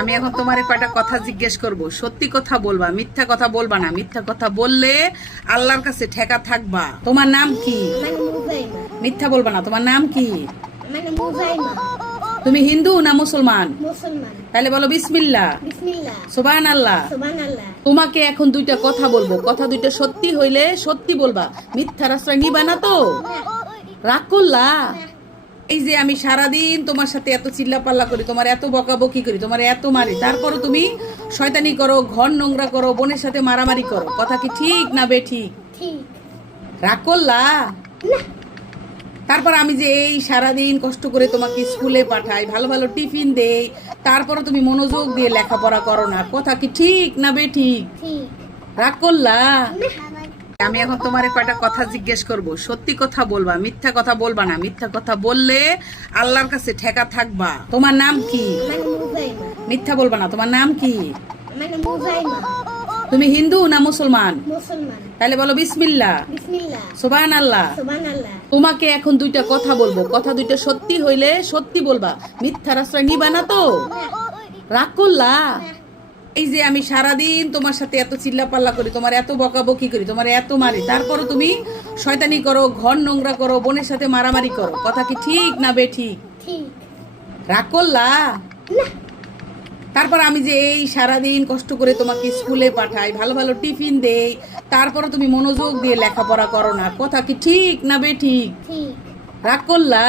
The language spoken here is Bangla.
আমি এখন তোমারে কয়টা কথা জিজ্ঞেস করব, সত্যি কথা বলবা, মিথ্যা কথা বলবা না। মিথ্যা কথা বললে আল্লাহর কাছে ঠেকা থাকবা। তোমার নাম কি? মিথ্যা বলবা না। তোমার নাম কি? তুমি হিন্দু না মুসলমান? তাহলে বলো বিসমিল্লাহ, সুবহানাল্লাহ। তোমাকে এখন দুইটা কথা বলবো, কথা দুইটা সত্যি হইলে সত্যি বলবা, মিথ্যার আশ্রয় নিবা না তো? রাগ করলা? এই যে আমি সারাদিন তোমার সাথে এত চিল্লাপাল্লা করি, তোমার এত বকাবকি করি, তোমার এত মারি, তারপরও তুমি শয়তানি করো, ঘর নোংরা করো, বোনের সাথে মারামারি করো। কথা কি ঠিক না বেঠিক? রাগ করলা? তারপর আমি যে এই সারাদিন কষ্ট করে তোমাকে স্কুলে পাঠাই, ভালো ভালো টিফিন দেই, তারপরও তুমি মনোযোগ দিয়ে লেখাপড়া করো না। কথা কি ঠিক না বেঠিক? রাগ করলা? আমি এখন তোমারে কয়টা কথা জিজ্ঞেস করব, সত্যি কথা বলবা, মিথ্যা কথা বলবা না। মিথ্যা কথা বললে আল্লাহর কাছে ঠেকা থাকবা। তোমার নাম কি? মিথ্যা বলবা না। তোমার নাম কি? তুমি হিন্দু না মুসলমান? তাহলে বলো বিসমিল্লাহ, সুবহানাল্লাহ। তোমাকে এখন দুইটা কথা বলবো, কথা দুইটা সত্যি হইলে সত্যি বলবা, মিথ্যার আশ্রয় নিবা না তো? রাগ করলা? এই যে আমি সারাদিন তোমার সাথে এত চিল্লাপাল্লা করি, তোমার এত বকাবকি করি, তোমার এত মারি, তারপরও তুমি শয়তানি করো, ঘর নোংরা করো, বোনের সাথে মারামারি করো। কথা কি ঠিক না বেঠিক? রাগ করলা? তারপর আমি যে এই সারাদিন কষ্ট করে তোমাকে স্কুলে পাঠাই, ভালো ভালো টিফিন দেই, তারপরও তুমি মনোযোগ দিয়ে লেখাপড়া করো না। কথা কি ঠিক না বেঠিক? রাগ করলা?